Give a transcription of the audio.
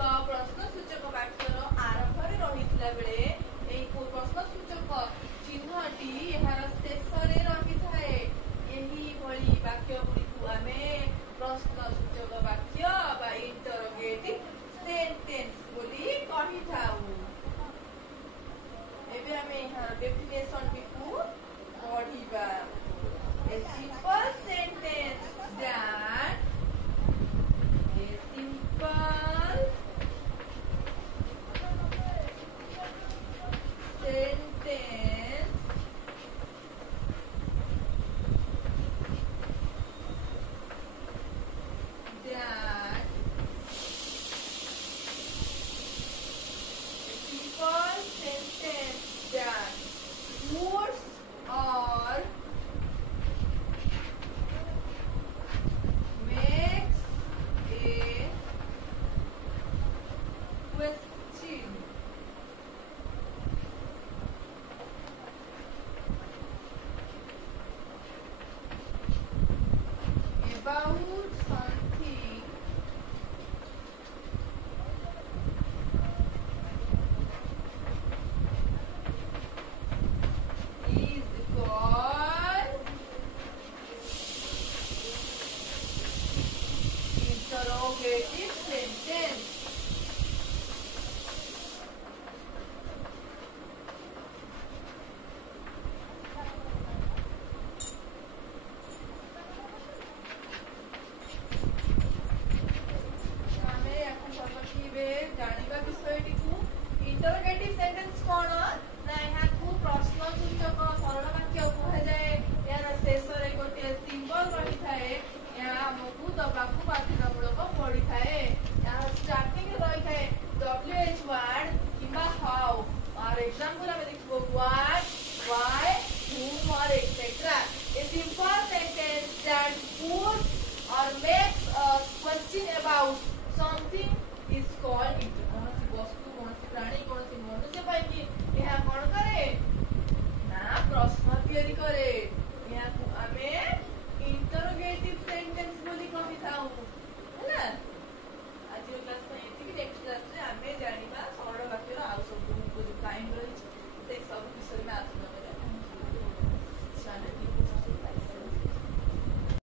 प्रश्नसूचक वाक्यर आरंभ रही बेले प्रश्नसूचक चिन्हटी यार शेष रही थाए वाक्य गुड़ी आम प्रश्नसूचक वाक्य इंटरोगेटिव सेंटेंस बोली कही थाऊ। एबे आम यार डेफिनेशन को पढ़िबा। A simple sentence that a simple sentence that a simple sentence that words or makes a question about something is called interrogative sentence. जानिबा विषयटी को इंटरोगेटिव सेंटेंस कौन